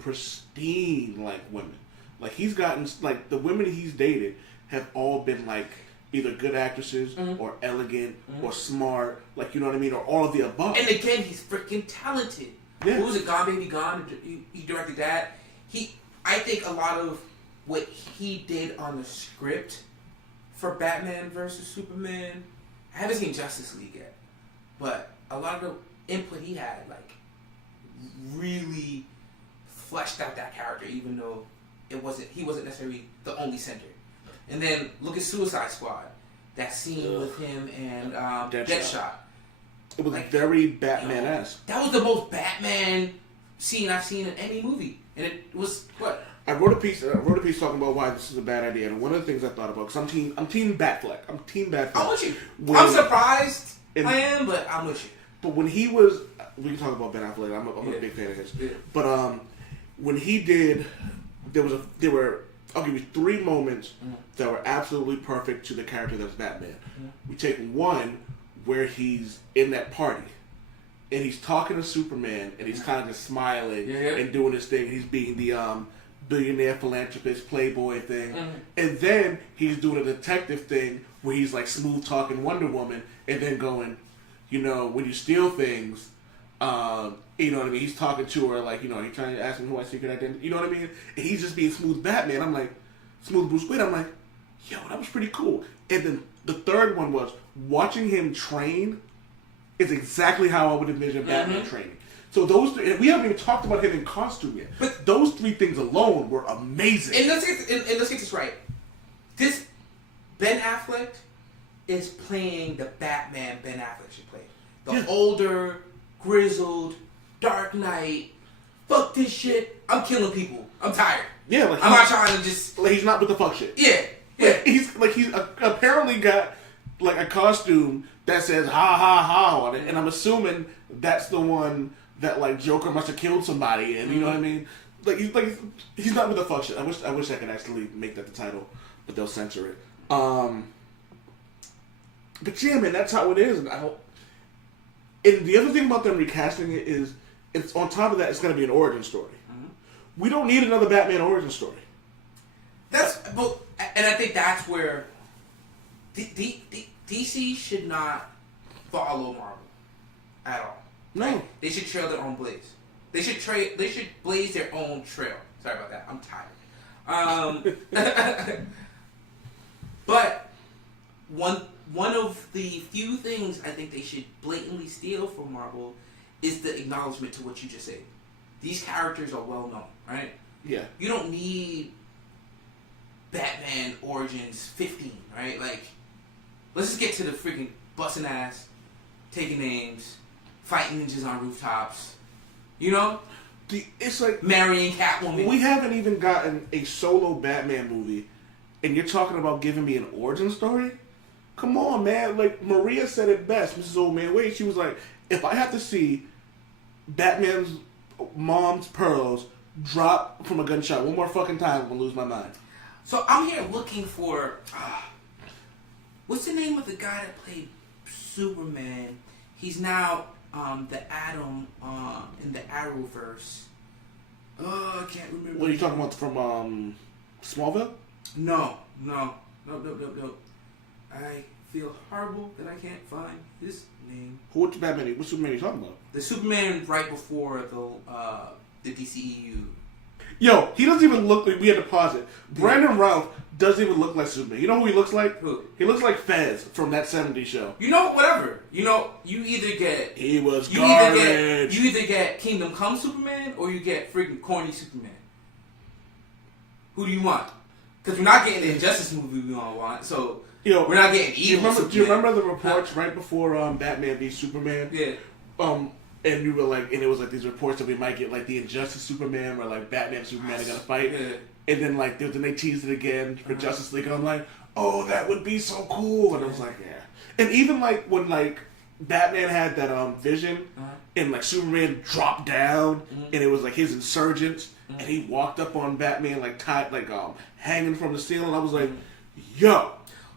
pristine like women. Like he's gotten like the women he's dated have all been like either good actresses or elegant or smart, like you know what I mean, or all of the above. And again, he's freaking talented. Yeah. What was it, Gone Baby Gone? He directed that. I think a lot of what he did on the script for Batman versus Superman, I haven't seen Justice League yet, but a lot of the input he had, like, really fleshed out that character, even though he wasn't necessarily the only center. And then look at Suicide Squad, that scene with him and Deadshot. It was very Batman-esque. That was the most Batman scene I've seen in any movie, and it was what? I wrote a piece talking about why this is a bad idea, and one of the things I thought about, because I'm team Batfleck. I'm team Batfleck. I'm with you. I'm surprised I am, but I'm with you. But when he was, we can talk about Ben Affleck. I'm a big fan of his. Yeah. But when he did, I'll give you 3 moments that were absolutely perfect to the character that was Batman. We take one where he's in that party and he's talking to Superman and he's kind of just smiling and doing his thing. He's being the billionaire philanthropist playboy thing, and then he's doing a detective thing where he's like smooth talking Wonder Woman and then going, you know, when you steal things, You know what I mean? He's talking to her like, you know, he's trying to ask him who my secret identity. You know what I mean? And he's just being smooth Batman. I'm like, smooth Bruce Wayne. I'm like, yo, that was pretty cool. And then the third one was watching him train is exactly how I would envision Batman training. So those three, and we haven't even talked about him in costume yet. But those three things alone were amazing. And let's get this right. This Ben Affleck is playing the Batman Ben Affleck should play. The older, grizzled, Dark Knight. Fuck this shit. I'm killing people. I'm tired. Yeah, like I'm not trying to just. Like he's not with the fuck shit. Yeah. Like, he's apparently got like a costume that says ha ha ha on it, and I'm assuming that's the one that like Joker must have killed somebody in. You know what I mean? Like he's not with the fuck shit. I wish I could actually make that the title, but they'll censor it. But yeah, man, that's how it is. And and the other thing about them recasting it is, it's on top of that, it's going to be an origin story. We don't need another Batman origin story. And I think that's where DC should not follow Marvel at all. No, right? They should trail their own blaze. They should blaze their own trail. Sorry about that. I'm tired. But one of the few things I think they should blatantly steal from Marvel is the acknowledgement to what you just said. These characters are well known, right? Yeah. You don't need Batman Origins 15, right? Like, let's just get to the freaking busting ass, taking names, fighting ninjas on rooftops. You know? It's like marrying Catwoman. We haven't even gotten a solo Batman movie, and you're talking about giving me an origin story? Come on, man. Like, Maria said it best, Mrs. Old Man Wade. She was like, if I have to see Batman's mom's pearls drop from a gunshot one more fucking time, I'm going to lose my mind. So I'm here looking for... what's the name of the guy that played Superman? He's now the Atom in the Arrowverse. Oh, I can't remember. What are you talking about from Smallville? No. I feel horrible that I can't find his name. What Superman are you talking about? The Superman right before the DCEU. Yo, he doesn't even look like... We had to pause it. Brandon Routh doesn't even look like Superman. You know who he looks like? Who? He looks like Fez from that 70s show. You know, whatever. You know, you either get... He was garbage. You either get Kingdom Come Superman or you get freaking corny Superman. Who do you want? Because we're not getting the Injustice movie we all want, so... Yo, we're not getting evil Superman. Do you remember the reports right before Batman v Superman? Yeah. And you were like, and it was like these reports that we might get like the Injustice Superman, where like Batman and Superman are gonna fight, and then like then they teased it again for Justice League, and I'm like, oh, that would be so cool, and I was like, yeah. And even like when like Batman had that vision, and like Superman dropped down, and it was like his insurgents, and he walked up on Batman like tied like hanging from the ceiling. I was like, yo.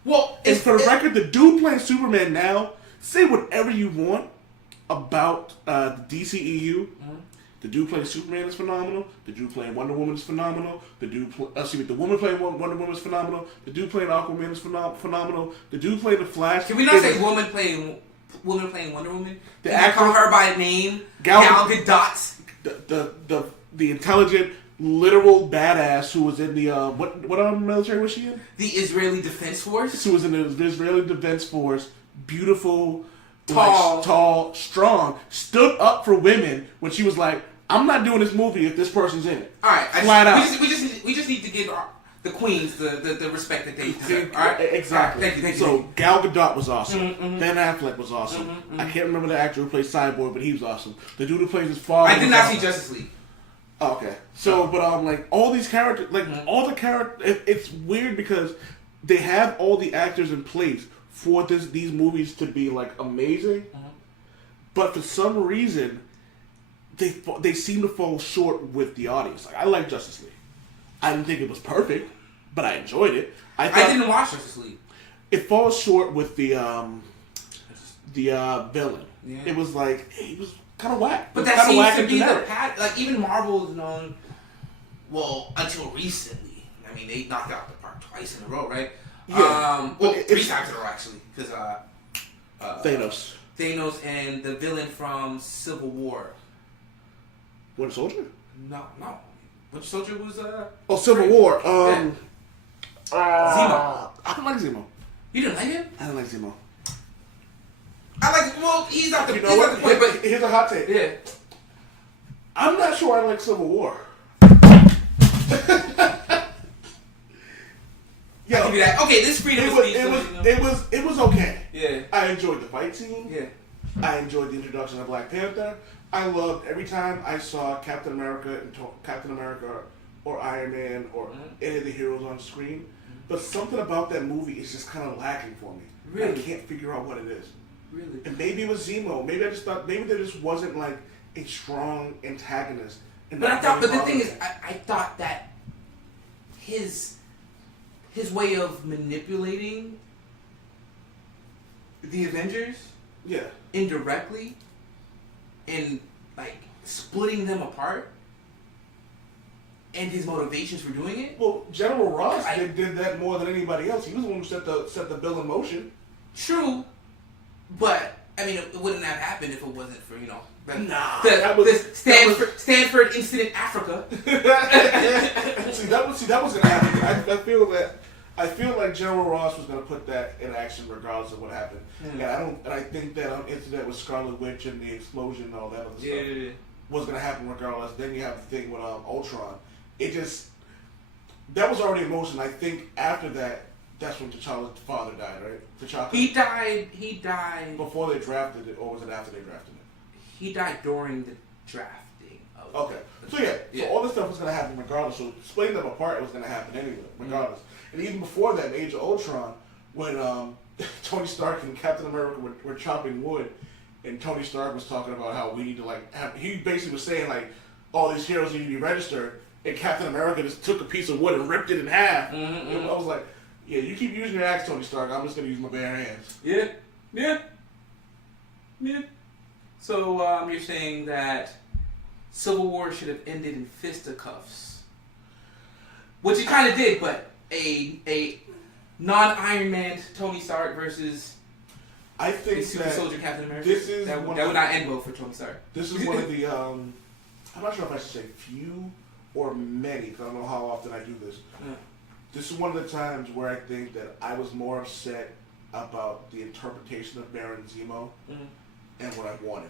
Well, and for the record, the dude playing Superman now, say whatever you want about the DCEU. The dude playing Superman is phenomenal. The dude playing Wonder Woman is phenomenal. The woman playing Wonder Woman is phenomenal. The dude playing Aquaman is phenomenal. The dude playing the Flash. Can we not say woman playing Wonder Woman? The Can actor, call her by name Gal Gadot. The intelligent, literal badass who was in the what armed military was she in? The Israeli Defense Force. She was in the Israeli Defense Force. Beautiful, tall, strong. Stood up for women when she was like, "I'm not doing this movie if this person's in it." All right, flat out. We just need to give the queens the respect that they deserve. All right, exactly. All right, thank you. So Gal Gadot was awesome. Ben Affleck was awesome. I can't remember the actor who plays Cyborg, but he was awesome. The dude who plays his father. I did not see Justice League. Oh, okay. So, but like all these characters, like all the characters, it's weird because they have all the actors in place for these movies to be like amazing, but for some reason, they seem to fall short with the audience. Like I like Justice League. I didn't think it was perfect, but I enjoyed it. I didn't watch Justice League. It falls short with the villain. Yeah. It was like he was kind of whack. But that seems to be the pattern. Like even Marvel is known. Well, until recently, I mean, they knocked out the park twice in a row, right? Yeah. 3 times in a row actually, because Thanos. Thanos and the villain from Civil War. Winter Soldier? No. Winter Soldier was Oh, Civil War. Zemo. I don't like Zemo. You didn't like him? I don't like Zemo. I like. Well, he's not the. You He's know not what? the point. But Here's a hot take. yeah. I'm not sure I like Civil War. Yo, I'll give you that. Okay, this freedom of speech. it was okay. Yeah. I enjoyed the fight scene. Yeah. I enjoyed the introduction of Black Panther. I loved every time I saw Captain America or Iron Man or any of the heroes on screen. But something about that movie is just kind of lacking for me. Really? I can't figure out what it is. Really? And maybe it was Zemo. Maybe I just thought maybe there just wasn't like a strong antagonist. But the thing is, I thought that his way of manipulating the Avengers, yeah, indirectly, and like splitting them apart, and his motivations for doing it. Well, General Ross did that more than anybody else. He was the one who set the bill in motion. True, but I mean, it wouldn't have happened if it wasn't for the Stanford incident, Africa. that was gonna happen. I feel like General Ross was gonna put that in action regardless of what happened. And I think that incident with Scarlet Witch and the explosion and all that other stuff was gonna happen regardless. Then you have the thing with Ultron. That was already in motion. I think after that, that's when T'Challa's father died, right? T'Challa. He died before they drafted it, or was it after they drafted it? He died during the drafting of okay. So all this stuff was going to happen regardless. So splitting them apart was going to happen anyway, regardless. And even before that, in Age of Ultron, when Tony Stark and Captain America were chopping wood, and Tony Stark was talking about how we need to he basically was saying all these heroes need to be registered, and Captain America just took a piece of wood and ripped it in half. And I was like, yeah, you keep using your axe, Tony Stark. I'm just going to use my bare hands. Yeah. So you're saying that Civil War should have ended in fisticuffs, which it kind of did, but a non-Iron Man Tony Stark versus I think a Super Soldier Captain America. That would not end well for Tony Stark. This is one of the I'm not sure if I should say few or many, because I don't know how often I do this. This is one of the times where I think that I was more upset about the interpretation of Baron Zemo and what I wanted.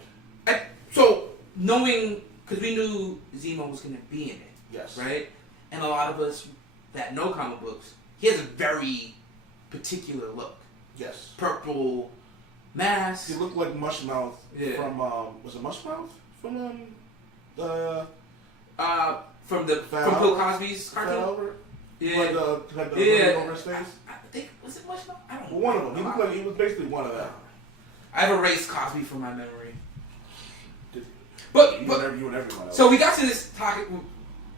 So, knowing, because we knew Zemo was going to be in it. Yes. Right? And a lot of us that know comic books, he has a very particular look. Yes. Purple mask. He looked like Mushmouth from, was it Mushmouth? From Bill Cosby's cartoon? Yeah. Had the hoodie over his face? I think, was it Mushmouth? I don't know. Well, one of them. He looked like he was basically one of them. I've erased Cosby from my memory. You and everyone else. So we got to this topic,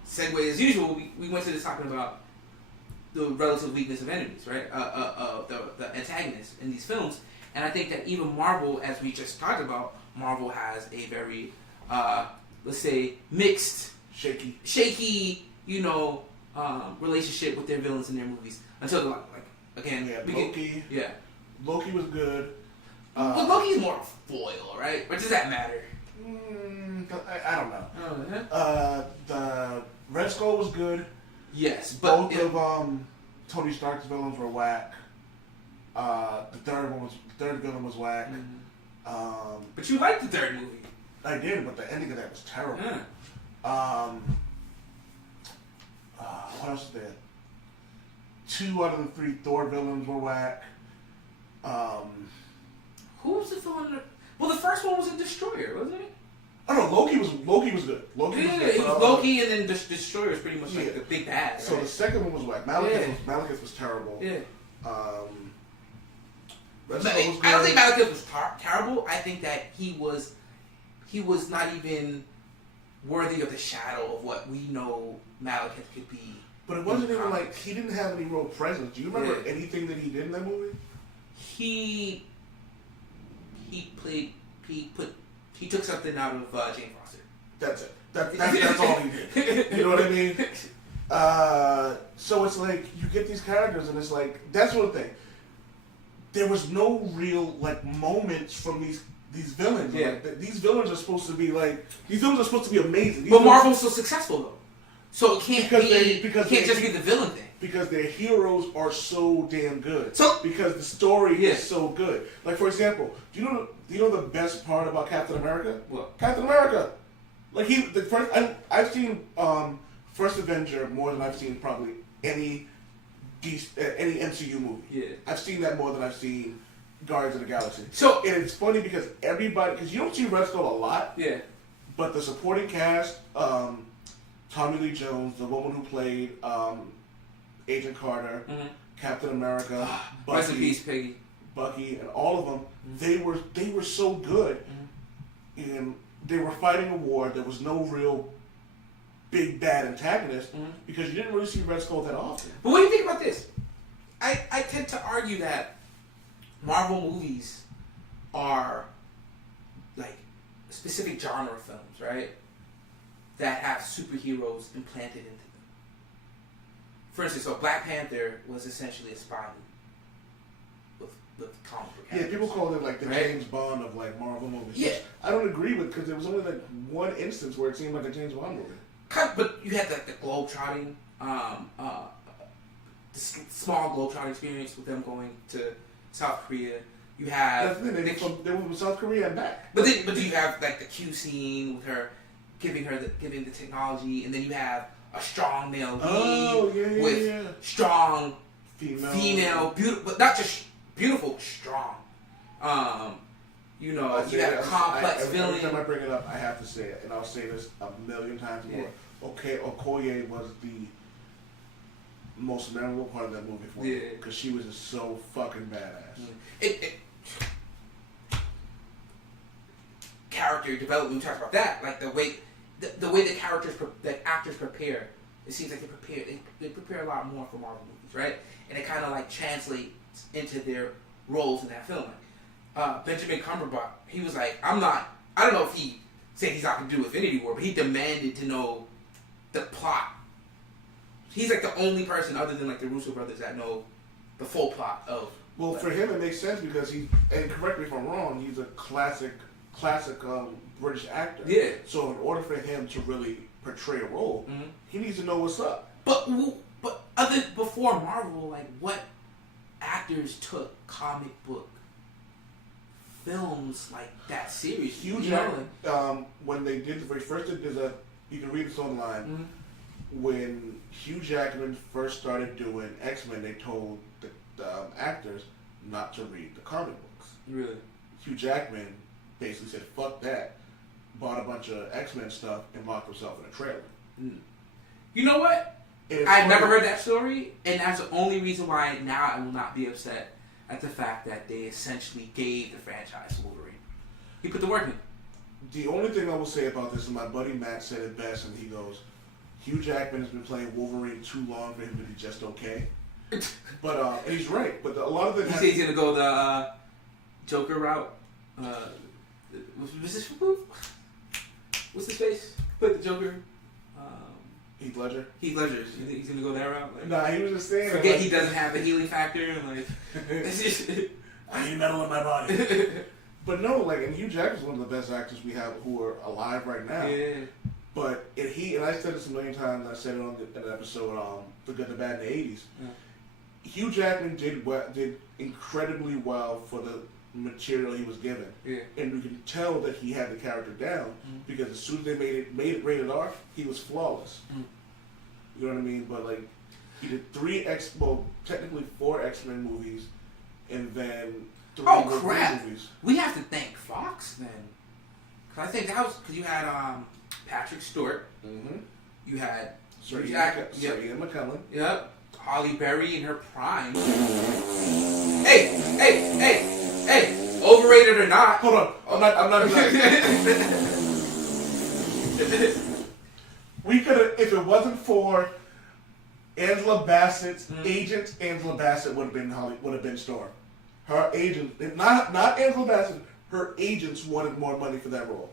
segue as usual, we went to this talking about the relative weakness of enemies, right? The antagonists in these films. And I think that even Marvel, as we just talked about, Marvel has a very, let's say, mixed, shaky, relationship with their villains in their movies. Until, again, Loki. Loki was good. But Loki's more foil, right? Or does that matter? I don't know. The Red Skull was good. Yes, but both of Tony Stark's villains were whack. The third villain was whack. But you liked the third movie. I did, but the ending of that was terrible. What else is there? 2 out of the 3 Thor villains were whack. Who was the villain? Well, the first one was a destroyer, wasn't it? Oh no, Loki was good. Loki was good. It was Loki, and then Destroyer was pretty much like the big bad. So the second one was whack. Malekith was terrible. Yeah. I don't think Malekith was terrible. I think that he was not even worthy of the shadow of what we know Malekith could be. But it wasn't even like he didn't have any real presence. Do you remember anything that he did in that movie? He took something out of Jane Foster. That's it. That's all he did. You know what I mean? So it's like you get these characters, and that's one thing. There was no real moments from these these villains. Yeah. Like, these villains are supposed to be amazing. These But villains- Marvel's so successful though, so it can't because can't just be the villain thing. because their heroes are so damn good. So- because the story Yeah. is so good. Like for example, do you know the best part about Captain America? What? Captain America. Like I've seen First Avenger more than I've seen probably any MCU movie. Yeah. I've seen that more than I've seen Guardians of the Galaxy. So- and it's funny because because you don't see Red Skull a lot, Yeah. but the supporting cast, Tommy Lee Jones, the woman who played Agent Carter, Captain America, Rest in peace, Peggy. Bucky, and all of them, they were so good, and they were fighting a war. There was no real big bad antagonist because you didn't really see Red Skull that often. But what do you think about this? I tend to argue that Marvel movies are like specific genre films, right? That have superheroes implanted into them. For instance, so Black Panther was essentially a spy movie with comic book Yeah, characters. people call it like the Right? James Bond of like Marvel movies. Yeah. Which I don't agree with because there was only like one instance where it seemed like a James Bond movie. But you had like the globetrotting, the small globetrotting experience with them going to South Korea. You have That's the thing. They were from South Korea and back. But do you have like the Q scene with her giving the technology, and then you have a strong male lead with strong female, beautiful, but not just beautiful, strong. You have a complex villain. Every time I bring it up, I have to say it, and I'll say this a million times more. Okay, Okoye was the most memorable part of that movie for me because she was just so fucking badass. Character development. We talked about that, like the way the actors prepare. It seems like they prepare a lot more for Marvel movies, right? And it kind of like translates into their roles in that film. Benjamin Cumberbatch, he was like, I don't know if he said he's not going to do Infinity War, but he demanded to know the plot. He's like the only person other than like the Russo brothers that know the full plot of. Well, for him it makes sense because and correct me if I'm wrong, he's a classic British actor. Yeah. So in order for him to really portray a role, he needs to know what's up. But before Marvel, like what actors took comic book films like that serious? Hugh Jackman, when they did the very first, you can read this online. When Hugh Jackman first started doing X-Men, they told the actors not to read the comic books. Really? Hugh Jackman basically said, fuck that, bought a bunch of X-Men stuff and locked himself in a trailer. You know what? I've never heard that story, and that's the only reason why now I will not be upset at the fact that they essentially gave the franchise to Wolverine. He put the work in. The only thing I will say about this, and my buddy Matt said it best, and he goes, Hugh Jackman has been playing Wolverine too long for him to be just okay. But and he's right. But a lot of it. He said he's gonna go the Joker route. What's his move? What's his face? Put the Joker. Heath Ledger. Heath Ledger. You think he's gonna go that route? Like, Nah, he was just saying. forget like, he doesn't have a healing factor and like. I need metal in my body. But no, like, and Hugh Jackman's one of the best actors we have who are alive right now. Yeah. But and I said this a million times. I said it on the episode, The Good, the Bad, and the '80s. Yeah. Hugh Jackman did incredibly well for the material he was given, and you can tell that he had the character down because as soon as they made it rated R, he was flawless. You know what I mean? But like, he did technically 4 X-Men movies, and then 3 crap! movies. We have to thank Fox then, because I think that was because you had Patrick Stewart, you had Sir Hugh Ian Jackman, McKellen. Yep. Holly Berry in her prime. Hey! Overrated or not? Hold on, I'm not. We could have, if it wasn't for Angela Bassett's agent, Angela Bassett would have been Storm. Her agent, not Angela Bassett. Her agents wanted more money for that role.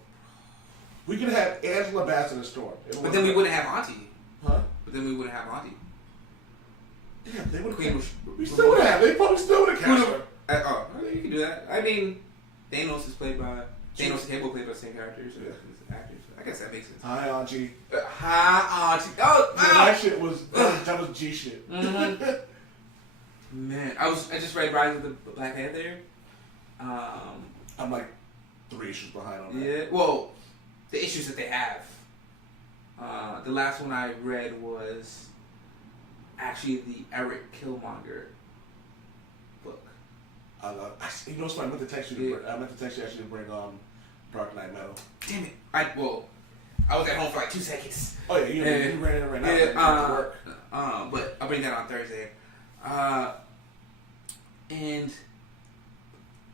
We could have had Angela Bassett as Storm. But then we wouldn't have Auntie. Huh? But then we wouldn't have Auntie. Yeah, they would Queen have. We still would have. They probably still would have cast her. You can do that. I mean, Thanos is played by Thanos and Cable played by the same characters or actors. I guess that makes sense. Hi, Auntie. Hi, Auntie. Oh, That shit was that was G shit. Mm-hmm. Man, I just read Rise of the Black Panther. I'm like 3 issues behind on that. Yeah. Well, the issues that they have. The last one I read was actually the Eric Killmonger book. You know, so I meant to text you. I meant to text you actually to bring Dark Knight Metal. Damn it! I was at home for like 2 seconds. Oh yeah, you ran it right now. Yeah. But I'll bring that on Thursday. And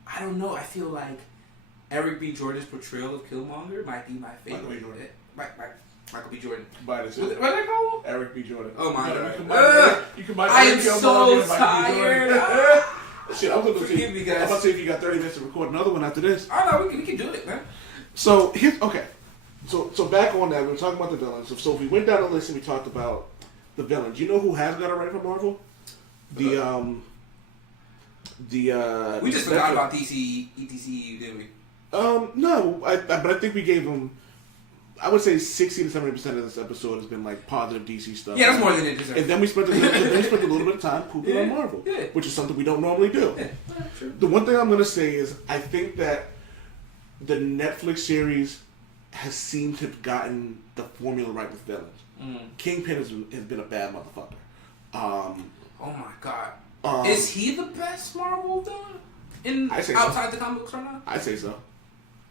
I don't know. I feel like Eric B. Jordan's portrayal of Killmonger might be my favorite. Michael B. Jordan. Michael B. Jordan. Buy this. What did I call him? Eric B. Jordan. Oh my God. You can buy I am Eric B. so Jordan, tired. Shit, I'm gonna Forgive me, guys. I'm about to see if you got 30 minutes to record another one after this. Oh no, we can do it, man. So here's okay. So back on that, we were talking about the villains. So if we went down the list and we talked about the villains. You know who has got it right for Marvel? We just forgot about DCEU, didn't we? No, but I think we gave them. I would say 60 to 70% of this episode has been like positive DC stuff. Yeah, that's more than it deserves. And then we spent a little bit of time pooping on Marvel, which is something we don't normally do. Yeah, true. The one thing I'm going to say is I think that the Netflix series has seemed to have gotten the formula right with villains. Kingpin has been a bad motherfucker. Oh my god. Is he the best Marvel villain outside the comic books right now? I'd say so.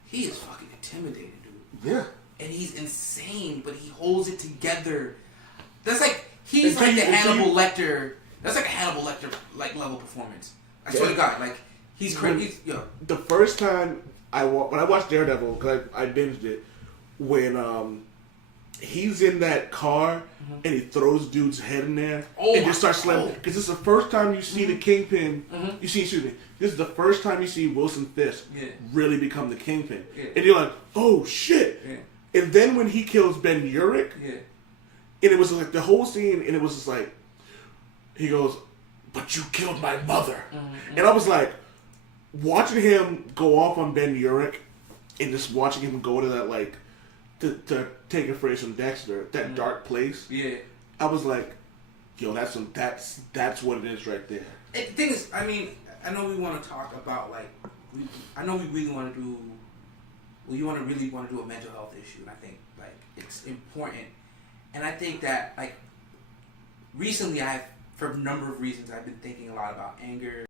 He is fucking intimidating, dude. Yeah. And he's insane, but he holds it together. That's like he's like the Hannibal Lecter. That's like a Hannibal Lecter like level performance. I swear to God, like he's crazy. The first time when I watched Daredevil, because I binged it, when he's in that car and he throws dude's head in there and just starts slamming. Because it's the first time you see the Kingpin. Excuse me. This is the first time you see Wilson Fisk really become the Kingpin, and you're like, oh shit. Yeah. And then when he kills Ben Urich, and it was like the whole scene, and it was just like, he goes, but you killed my mother. And I was like, watching him go off on Ben Urich, and just watching him go to that, like, to take a phrase from Dexter, that dark place. Yeah. I was like, yo, that's what it is right there. The thing is, I mean, I know we want to talk about, like, I know we really want to do, you really want to do a mental health issue, and I think, like, it's important. And I think that, like, recently for a number of reasons, I've been thinking a lot about anger,